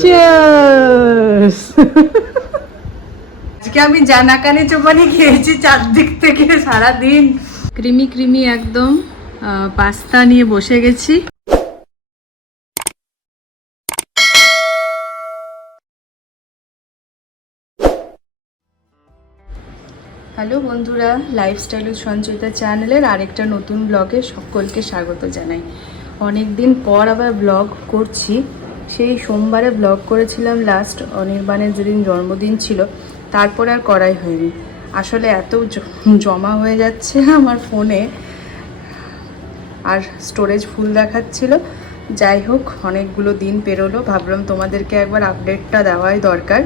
Cheers. আজকে আমি জানা কানে চোপানি খেয়েছি চারদিক থেকে সারাদিন। ক্রিমি ক্রিমি একদম পাস্তা নিয়ে বসে গেছি। হ্যালো বন্ধুরা, লাইফস্টাইল উইথ সঞ্চিতা চ্যানেলের আরেকটা নতুন ব্লগে সকলকে স্বাগত জানাই। অনেক দিন পর আবার ব্লগ করছি। সেই সোমবারে ব্লগ করেছিলাম লাস্ট, অনির্বাণের যেদিন জন্মদিন ছিল, তারপরে আর করাই হয়নি। আসলে এত জমা হয়ে যাচ্ছে আমার ফোনে, আর স্টোরেজ ফুল দেখাচ্ছিল। যাই হোক, অনেকগুলো দিন পেরোলো, ভাবলাম তোমাদেরকে একবার আপডেটটা দেওয়াই দরকার।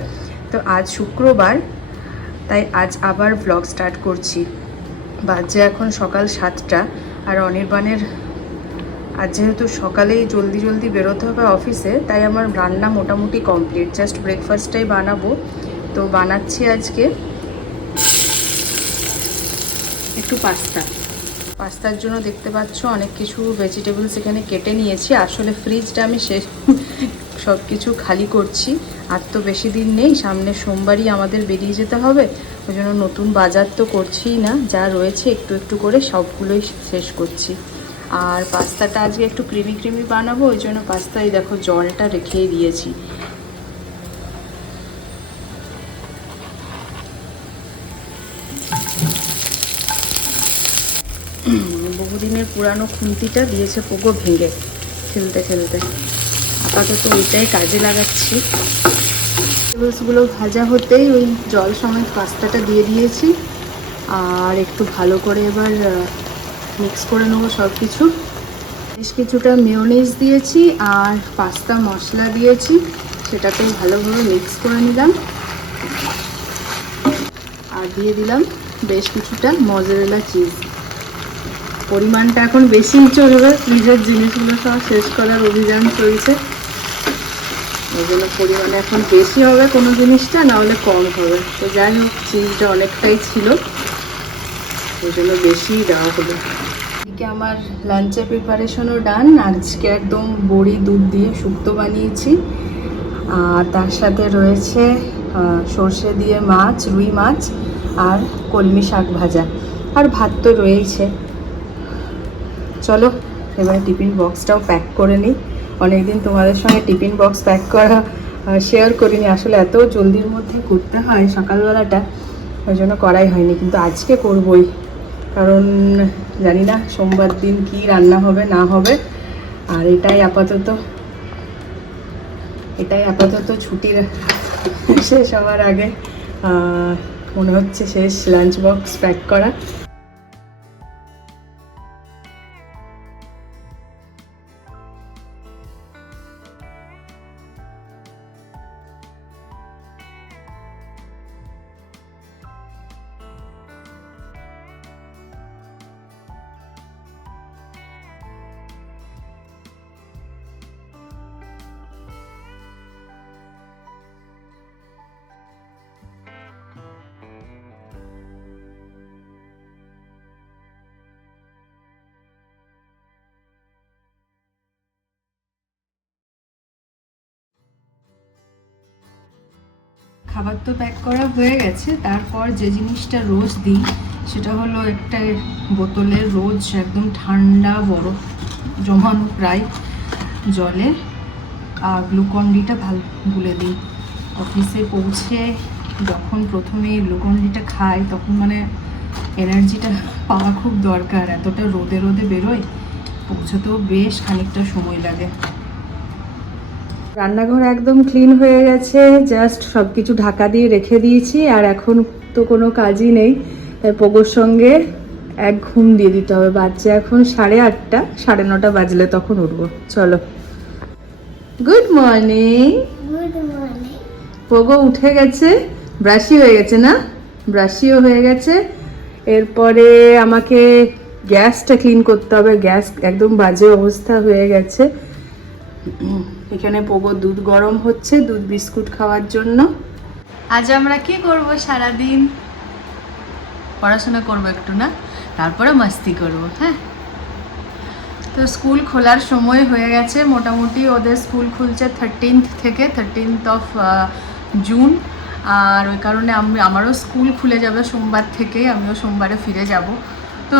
তো আজ শুক্রবার, তাই আজ আবার ব্লগ স্টার্ট করছি। বাজে এখন সকাল 7টা, আর অনির্বাণের আজ যেহেতু সকালেই জলদি জলদি বেরোতে হবে অফিসে, তাই আমার রান্না মোটামুটি কমপ্লিট। জাস্ট ব্রেকফাস্টটাই বানাবো। তো বানাচ্ছি আজকে একটু পাস্তার জন্য দেখতে পাচ্ছ অনেক কিছু ভেজিটেবলস এখানে কেটে নিয়েছি। আসলে ফ্রিজটা আমি সব কিছু খালি করছি। আর তো বেশি দিন নেই, সামনে সোমবারই আমাদের বেরিয়ে যেতে হবে। ওই জন্য নতুন বাজার তো করছিই না, যা রয়েছে একটু একটু করে সবগুলোই শেষ করছি। আর পাস্তাটা আজকে একটু ক্রিমি ক্রিমি বানাবো, ওই জন্য পাস্তায় দেখো জলটা রেখেই দিয়েছি। বহুদিনের পুরানো খুন্তিটা দিয়েছে পোকো ভেঙে খেলতে খেলতে, আপাতত ওইটাই কাজে লাগাচ্ছি। ভেজিটেবলসগুলো ভাজা হতেই ওই জল সমেত পাস্তাটা দিয়ে দিয়েছি, আর একটু ভালো করে এবার মিক্স করে নেবো সব কিছু। বেশ কিছুটা মেয়োনিজ দিয়েছি আর পাস্তা মশলা দিয়েছি, সেটাতেই ভালোভাবে মিক্স করে নিলাম। আর দিয়ে দিলাম বেশ কিছুটা মজারেলা চিজ। পরিমাণটা এখন বেশিই চলবে, ফ্রিজের জিনিসগুলো সব শেষ করার অভিযান চলছে, ওই জন্য পরিমাণে এখন বেশি হবে কোনো জিনিসটা, না হলে কম হবে। তো যাই হোক, চিজটা অনেকটাই ছিল, ওই জন্য বেশিই দেওয়া হলো। এদিকে আমার লাঞ্চের প্রিপারেশনও ডান। আজকে একদম বড়ি দুধ দিয়ে শুক্তো বানিয়েছি, আর তার সাথে রয়েছে সর্ষে দিয়ে মাছ, রুই মাছ, আর কলমি শাক ভাজা, আর ভাত তো রয়েইছে। চলো এবারে টিফিন বক্সটাও প্যাক করে নিই। অনেকদিন তোমাদের সঙ্গে টিফিন বক্স প্যাক করা শেয়ার করিনি, আসলে এত জলদির মধ্যে করতে হয় সকালবেলাটা, ওই জন্য করাই হয়নি। কিন্তু আজকে করবই, কারণ জানি না সোমবার দিন কি রান্না হবে না হবে। আর এটাই আপাতত ছুটির শেষ হওয়ার আগে মনে হচ্ছে শেষ লাঞ্চ বক্স প্যাক করা। খাবার তো প্যাক করা হয়ে গেছে। তারপর যে জিনিসটা রোজ দিই সেটা হলো একটা বোতলে রোজ একদম ঠান্ডা বরফ জমানো প্রায় জলে আর গ্লুকন ডিটা ভালো গুলে দিই। অফিসে পৌঁছে যখন প্রথমে গ্লুকন ডিটা খাই, তখন মানে এনার্জিটা পাওয়া খুব দরকার। এতটা রোদে রোদে বেরোয়, পৌঁছতেও বেশ খানিকটা সময় লাগে। রান্নাঘর একদম ক্লিন হয়ে গেছে, জাস্ট সব কিছু ঢাকা দিয়ে রেখে দিয়েছি। আর এখন তো কোনো কাজই নেই, তাই পোগোর সঙ্গে এক ঘুম দিয়ে দিতে হবে। বাচ্চা এখন 8:30, 9:30 বাজলে তখন উঠবো। চলো, good morning. Good morning. Pogo উঠে গেছে, ব্রাশি হয়ে গেছে না? ব্রাশিও হয়ে গেছে। এরপরে আমাকে গ্যাসটা ক্লিন করতে হবে, গ্যাস একদম বাজে অবস্থা হয়ে গেছে। এখানে পোগো দুধ গরম হচ্ছে, দুধ বিস্কুট খাওয়ার জন্য। আজ আমরা কি করব সারাদিন? পড়াশোনা করব একটু, না তারপরে মাস্তি করব। হ্যাঁ, তো স্কুল খোলার সময় হয়ে গেছে, মোটামুটি ওদের স্কুল খুলছে 13th থেকে 13th অফ জুন। আর ওই কারণে আমারও স্কুল খুলে যাবে সোমবার থেকে, আমিও সোমবারে ফিরে যাব। তো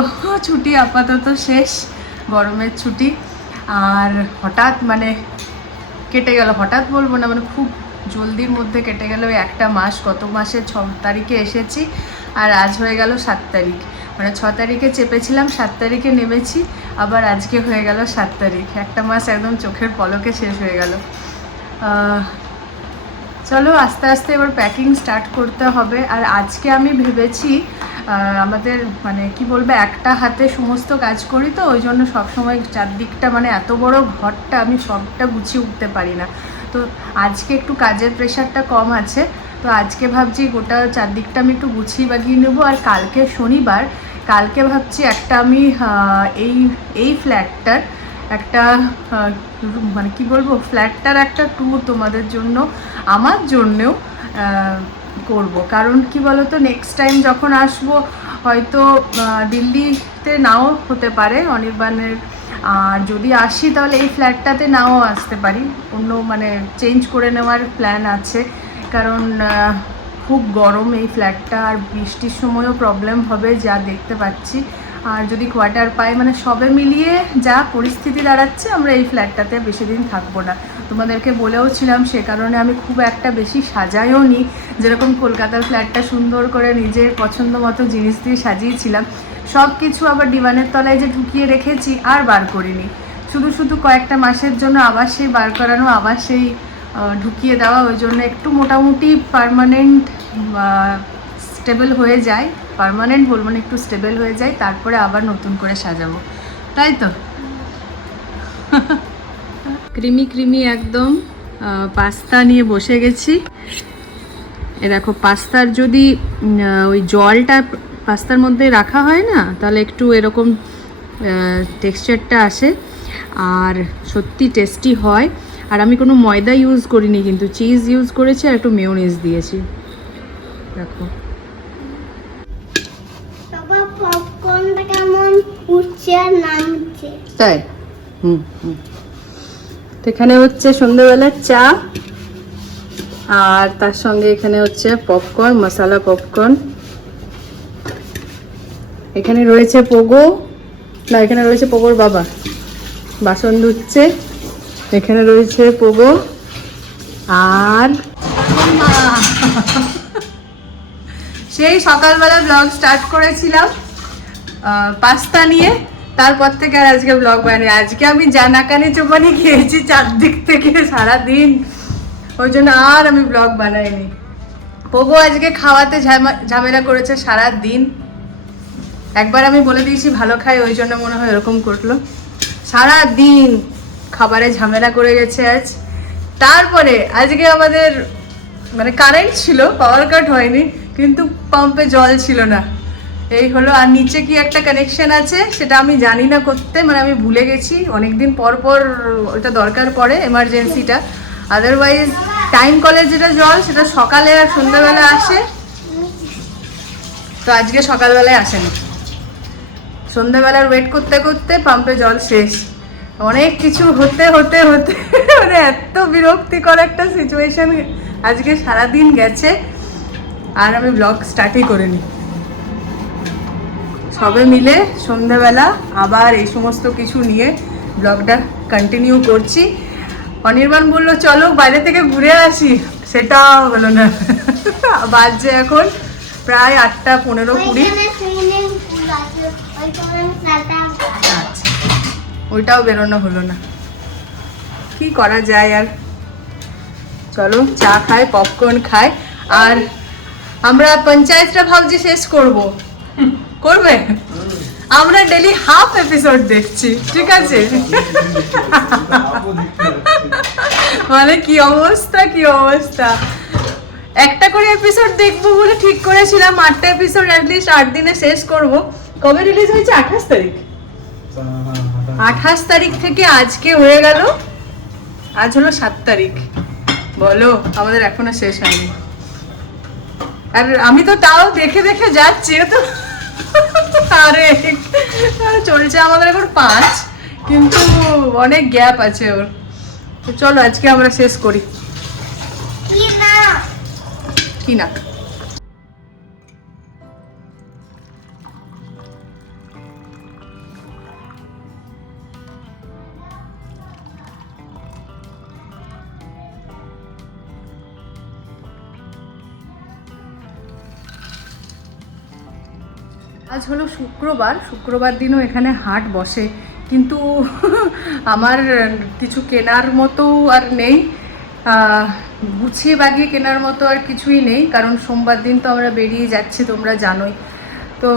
ছুটি আপাতত শেষ, গরমের ছুটি। আর হঠাৎ মানে কেটে গেল, হঠাৎ বলবো না, মানে খুব জলদির মধ্যে কেটে গেল একটা মাস। গত মাসে 6 তারিখে এসেছি আর আজ হয়ে গেল 7 তারিখ। মানে 6 তারিখে চেপেছিলাম, 7 তারিখে নেমেছি, আবার আজকে হয়ে গেল 7 তারিখ। একটা মাস একদম চোখের পলকে শেষ হয়ে গেল। চলো আস্তে আস্তে এবার প্যাকিং স্টার্ট করতে হবে। আর আজকে আমি ভেবেছি আমাদের মানে কি বলবো, একটা হাতে সমস্ত কাজ করি, তো ওই জন্য সবসময় চারদিকটা মানে এত বড় ঘরটা আমি সবটা গুছিয়ে উঠতে পারি না। তো আজকে একটু কাজের প্রেশারটা কম আছে, তো আজকে ভাবছি গোটা চারদিকটা আমি একটু গুছিয়ে বাগিয়ে নেবো। আর কালকে শনিবার, কালকে ভাবছি একটা আমি এই ফ্ল্যাটটার একটা মানে কি বলবো, ফ্ল্যাটটার একটা ট্যুর তোমাদের জন্য, আমার জন্যেও করব। কারণ কি বলো তো, নেক্সট টাইম যখন আসবো হয়তো দিল্লিতে নাও হতে পারে অনির্বাণের, আর যদি আসি তাহলে এই ফ্ল্যাটটাতে নাও আসতে পারি, অন্য মানে চেঞ্জ করে নেওয়ার প্ল্যান আছে। কারণ খুব গরম এই ফ্ল্যাটটা, আর বৃষ্টির সময়ও প্রবলেম হবে যা দেখতে পাচ্ছি। আর যদি কোয়ার্টার পাই, মানে সবে মিলিয়ে যা পরিস্থিতি দাঁড়াচ্ছে, আমরা এই ফ্ল্যাটটাতে বেশি দিন থাকবো না। তোমাদেরকে বলেও ছিলাম, সে কারণে আমি খুব একটা বেশি সাজাইও নি। যেরকম কলকাতার ফ্ল্যাটটা সুন্দর করে নিজের পছন্দ মতো জিনিস দিয়ে সাজিয়েছিলাম, সব কিছু আবার ডিভানের তলায় যে ঢুকিয়ে রেখেছি আর বার করিনি। শুধু শুধু কয়েকটা মাসের জন্য আবার সেই বার করানো, আবার সেই ঢুকিয়ে দেওয়া। ওই জন্য একটু মোটামুটি পার্মানেন্ট স্টেবল হয়ে যায়, পার্মানেন্ট বলবো না, একটু স্টেবল হয়ে যায়, তারপরে আবার নতুন করে সাজাবো, তাই তো। ক্রিমি ক্রিমি একদম পাস্তা নিয়ে বসে গেছি। এ দেখো, পাস্তার যদি ওই জলটা পাস্তার মধ্যে রাখা হয় না, তাহলে একটু এরকম টেক্সচারটা আসে আর সত্যি টেস্টি হয়। আর আমি কোনো ময়দা ইউজ করিনি, কিন্তু চিজ ইউজ করেছি আর একটু মেয়োনিজ দিয়েছি। দেখো পপকর্নটা কেমন উঠছে আর নামছে, তাই। তো এখানে হচ্ছে সন্ধ্যেবেলার চা, আর তার সঙ্গে এখানে হচ্ছে পপকর্ন, মশলা পপকর্ন। এখানে রয়েছে পোগো, না এখানে রয়েছে পোগোর বাবা বাসন ধুচ্ছে। এখানে রয়েছে পোগো আর সেই সকালবেলা ব্লগ স্টার্ট করেছিলাম পাস্তা নিয়ে, তারপর থেকে আর আজকে ব্লগ বানাই। আজকে আমি জানাকানি চোপানি খেয়েছি চারদিক থেকে সারাদিন, ওই জন্য আর আমি ব্লগ বানাইনি। পোগো আজকে খাওয়াতে ঝামেলা করেছে সারা দিন। একবার আমি বলে দিয়েছি ভালো খাই, ওই জন্য মনে হয় এরকম করলো। সারা দিন খাবারে ঝামেলা করে গেছে আজ। তারপরে আজকে আমাদের মানে কারেন্ট ছিল, পাওয়ার কাট হয়নি, কিন্তু পাম্পে জল ছিল না, এই হলো। আর নিচে কি একটা কানেকশন আছে সেটা আমি জানি না করতে, মানে আমি ভুলে গেছি। অনেকদিন পর পর ওটা দরকার পড়ে, এমার্জেন্সিটা। আদারওয়াইজ টাইম কলের যেটা জল সেটা সকালে আর সন্ধ্যাবেলা আসে, তো আজকে সকালবেলায় আসেনি। সন্ধ্যাবেলার ওয়েট করতে করতে পাম্পে জল শেষ। অনেক কিছু হতে হতে হতে মানে এত বিরক্তিকর একটা সিচুয়েশন আজকে সারাদিন গেছে, আর আমি ব্লগ স্টার্টই করিনি। সবে মিলে সন্ধ্যাবেলা আবার এই সমস্ত কিছু নিয়ে ব্লগটা কন্টিনিউ করছি। অনির্বাণ বললো চলো বাইরে থেকে ঘুরে আসি, সেটাও হলো না। বাজছে এখন প্রায় 8টা 15-20। আচ্ছা, ওইটাও বেরোনো হলো না, কি করা যায় আর। চলো চা খাই, পপকর্ন খাই। আর আমরা পঞ্চায়েতটা ভাবছি শেষ করবো, করবে? আমরা ডেলি হাফ এপিসোড দেখছি, ঠিক আছে? মানে কি অবস্থা, কি অবস্থা। একটা করে এপিসোড দেখবো বলে ঠিক করেছিলাম, 8টা এপিসোড অ্যাটলিস্ট 8 দিনে শেষ করব। কবে রিলিজ হয়েছে? 28 তারিখ। 28 তারিখ থেকে আজকে হয়ে গেল, আজ হলো 7 তারিখ। বলো, আমাদের এখনো শেষ হয়নি। আর আমি তো তাও দেখে দেখে যাচ্ছি, তো আরে চলছে আমাদের এখন 5, কিন্তু অনেক গ্যাপ আছে ওর। তো চলো আজকে আমরা শেষ করি। কি না আজ হলো শুক্রবার, শুক্রবার দিনও এখানে হাট বসে, কিন্তু আমার কিছু কেনার মতো আর নেই, গুছিয়ে বাগিয়ে কেনার মতো আর কিছুই নেই, কারণ সোমবার দিন তো আমরা বেরিয়ে যাচ্ছি তোমরা জানোই। তো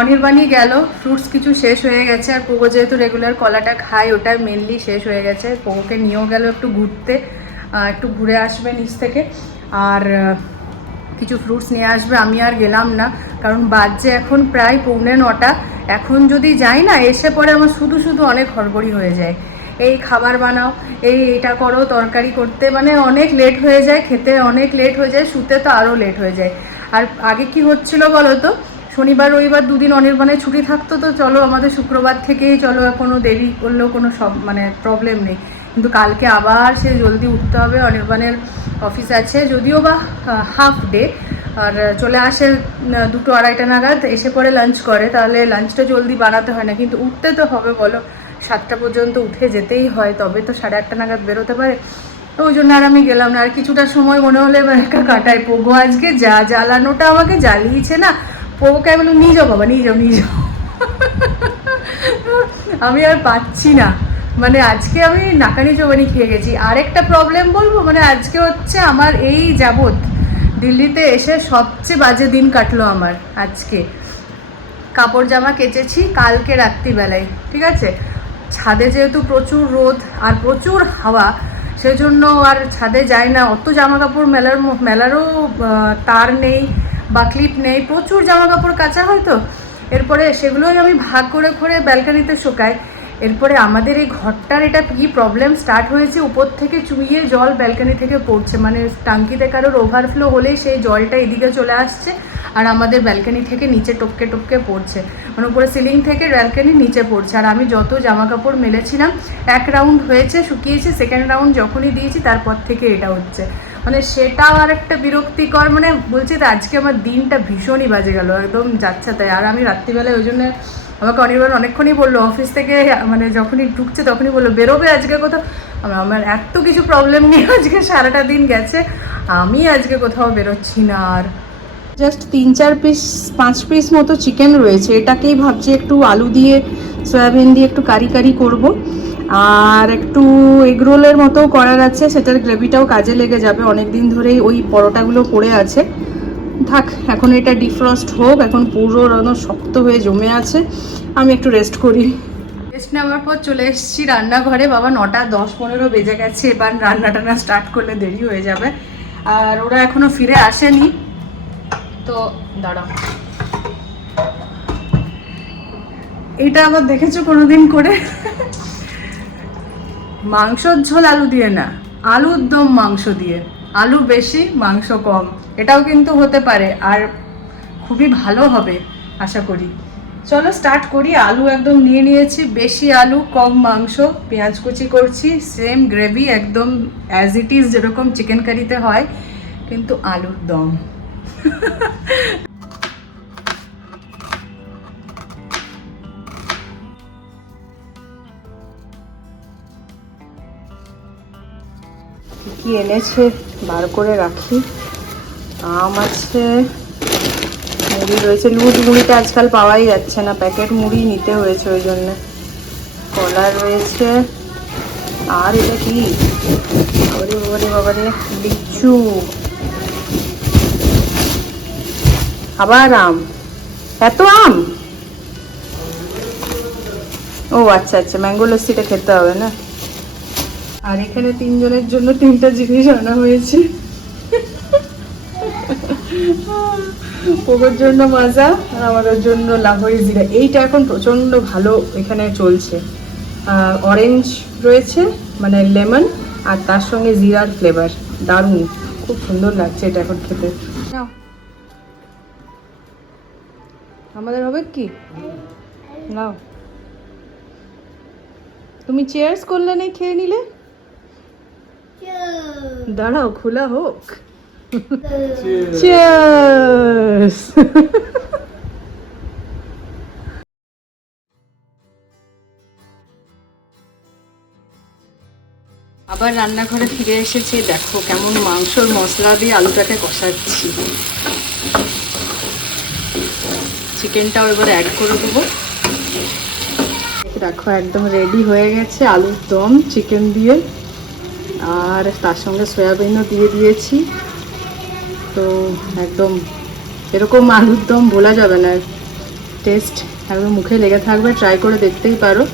অনির্বাণী গেল, ফ্রুটস কিছু শেষ হয়ে গেছে, আর পোগো যেহেতু রেগুলার কলাটা খায় ওটা মেনলি শেষ হয়ে গেছে। পোগোকে নিয়েও গেল একটু ঘুরতে, একটু ঘুরে আসবে নিচ থেকে, আর কিছু ফ্রুটস নিয়ে আসবে। আমি আর গেলাম না, কারণ বাজে এখন প্রায় 8:45। এখন যদি যাই না, এসে পরে আমার শুধু শুধু অনেক হড়বড়ি হয়ে যায়। এই খাবার বানাও, এটা করো, তরকারি করতে মানে অনেক লেট হয়ে যায়, খেতে অনেক লেট হয়ে যায়, শুতে তো আরও লেট হয়ে যায়। আর আগে কি হচ্ছিল বলো তো, শনিবার রবিবার দুদিন অনির্বাণের ছুটি থাকতো, তো চলো আমাদের শুক্রবার থেকেই চলো, কোনো দেরি করলেও কোনো সব মানে প্রবলেম নেই। কিন্তু কালকে আবার সে জলদি উঠতে হবে, অনির্বাণের অফিস আছে, যদিও বা হাফ ডে, আর চলে আসে 2-2:30 নাগাদ, এসে পরে লাঞ্চ করে, তাহলে লাঞ্চটা জলদি বানাতে হয় না, কিন্তু উঠতে তো হবে বলো, 7টা পর্যন্ত উঠে যেতেই হয়, তবে তো 8:30 নাগাদ বেরোতে পারে। তো ওই জন্য আর আমি গেলাম না। আর কিছুটা সময় মনে হলে এবার একটা কাটায়, পোগো আজকে যা জ্বালানোটা আমাকে জ্বালিয়েছে না, পোগোকে আমি বললাম নিয়ে যাও বাবা, নিয়ে যাও নিয়ে যাও। আমি আর পাচ্ছি না, মানে আজকে আমি নাকানি চোবানি খেয়ে গেছি। আরেকটা প্রবলেম বলবো, মানে আজকে হচ্ছে আমার এই যাবৎ দিল্লিতে এসে সবচেয়ে বাজে দিন কাটলো আমার আজকে। কাপড় জামা কেচেছি কালকে রাত্রিবেলায়, ঠিক আছে, ছাদে যেহেতু প্রচুর রোদ আর প্রচুর হাওয়া, সেজন্য আর ছাদে যাই না। অত জামা কাপড় মেলারও তার নেই বা ক্লিপ নেই, প্রচুর জামা কাপড় কাচা হয়, তো এরপরে সেগুলোই আমি ভাগ করে করে ব্যালকানিতে শুকাই। এরপরে আমাদের এই ঘরটার এটা কী প্রবলেম স্টার্ট হয়েছে, উপর থেকে চুইয়ে জল ব্যালকানি থেকে পড়ছে, মানে টাঙ্কিতে কারোর ওভারফ্লো হলেই সেই জলটা এদিকে চলে আসছে, আর আমাদের ব্যালকানি থেকে নিচে টপকে টপকে পড়ছে, মানে উপরে সিলিং থেকে ব্যালকানি নিচে পড়ছে। আর আমি যত জামা কাপড় মেলেছিলাম, এক রাউন্ড হয়েছে শুকিয়েছে, সেকেন্ড রাউন্ড যখনই দিয়েছি তারপর থেকে এটা হচ্ছে, মানে সেটাও আর একটা বিরক্তিকর। মানে বলছি তো আজকে আমার দিনটা ভীষণই বাজে গেল, একদম যাচ্ছে তাই। আর আমি রাত্রিবেলায় ওই জন্য আমাকে অনির্বাণ অনেকক্ষণই বললো, অফিস থেকে মানে যখনই ঢুকছে তখনই বললো বেরোবে আজকে কোথাও। আমার এত কিছু প্রবলেম নিয়ে আজকে সারাটা দিন গেছে, আমি আজকে কোথাও বেরোচ্ছি না। আর জাস্ট 3-4 পিস 5 পিস মতো চিকেন রয়েছে, এটাকেই ভাবছি একটু আলু দিয়ে সয়াবিন দিয়ে একটু কারি কারি করবো, আর একটু এগরোলের মতো করার আছে, সেটার গ্রেভিটাও কাজে লেগে যাবে। অনেক দিন ধরেই ওই পরোটাগুলো পড়ে আছে, থাক এখন এটা ডিফ্রস্ট হোক, এখন পুরো শক্ত হয়ে জমে আছে, আমি একটু রেস্ট করি। রেস্ট নেওয়ার পর চলে এসেছি রান্নাঘরে। বাবা 9:10-15 বেজে গেছে, এবার রান্নাটা স্টার্ট করলে দেরি হয়ে যাবে, আর ওরা এখনো ফিরে আসেনি। তো দাঁড়াও, এটা আবার দেখেছো কোনোদিন করে? মাংসর ঝোল আলু দিয়ে না, আলুর দম মাংস দিয়ে, আলু বেশি মাংস কম, এটাও কিন্তু হতে পারে, আর খুবই ভালো হবে আশা করি। চলো স্টার্ট করি। আলু একদম নিয়ে নিয়েছি, বেশি আলু কম মাংস, পেঁয়াজ কুচি করছি, সেম গ্রেভি একদম অ্যাজ ইট ইজ যেরকম চিকেন কারিতে হয়, কিন্তু আলুর দম। কি এনেছে বার করে রাখি, আম আছে, মুড়ি রয়েছে, লুজ মুড়িটা আজকাল পাওয়াই যাচ্ছে না, প্যাকেট মুড়ি নিতে হয়েছে ওই জন্য। কলা রয়েছে, আর এটা কি, বাবারে বাবারে বাবারে, লিচু, আবার আম, এত আম! ও আচ্ছা আচ্ছা, ম্যাঙ্গো লস্যিটা খেতে হবে না। আর এখানে 3 জনের জন্য 3টা জিনিস আনা হয়েছে। পোগোর জন্য মাজা, আর আমাদের জন্য লাহোরি জিরা, এইটা এখন প্রচণ্ড ভালো এখানে চলছে। অরেঞ্জ রয়েছে মানে লেমন, আর তার সঙ্গে জিরার ফ্লেভার, দারুণ, খুব সুন্দর লাগছে এটা এখন খেতে। আমাদের হবে কি নাও, তুমি চেয়ার্স করলে নেই, খেয়ে নিলে। দাঁড়াও, খোলা হোক। চিয়ার্স। আবার রান্নাঘরে ফিরে এসেছি, দেখো কেমন মাংসর মশলা দিয়ে আলুটাকে কষাচ্ছি। চিকেনটাও এবার অ্যাড করে দেবো। দেখো একদম রেডি হয়ে গেছে আলুর দম চিকেন দিয়ে, আর তার সঙ্গে সয়াবিনও দিয়ে দিয়েছি। তো একদম এরকম আলুর দম বলা যাবে না, টেস্ট একদম মুখে লেগে থাকবে, ট্রাই করে দেখতেই পারো।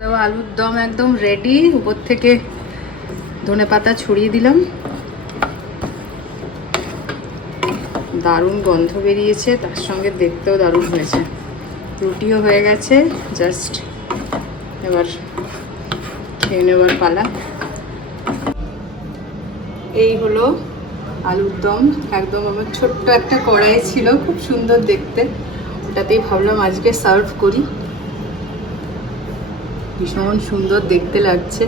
তো আলুর দম একদম রেডি, উপর থেকে ধনেপাতা ছড়িয়ে দিলাম। দারুণ গন্ধ বেরিয়েছে, তার সঙ্গে দেখতেও দারুণ হয়েছে। রুটিও হয়ে গেছে, জাস্ট এবার খেয়ে নেবার পালা। এই হলো আলুর দম, একদম আমার ছোট্ট একটা কড়াই ছিল, খুব সুন্দর দেখতে, ওটাতেই ভাবলাম আজকে সার্ভ করি। ভীষণ সুন্দর দেখতে লাগছে।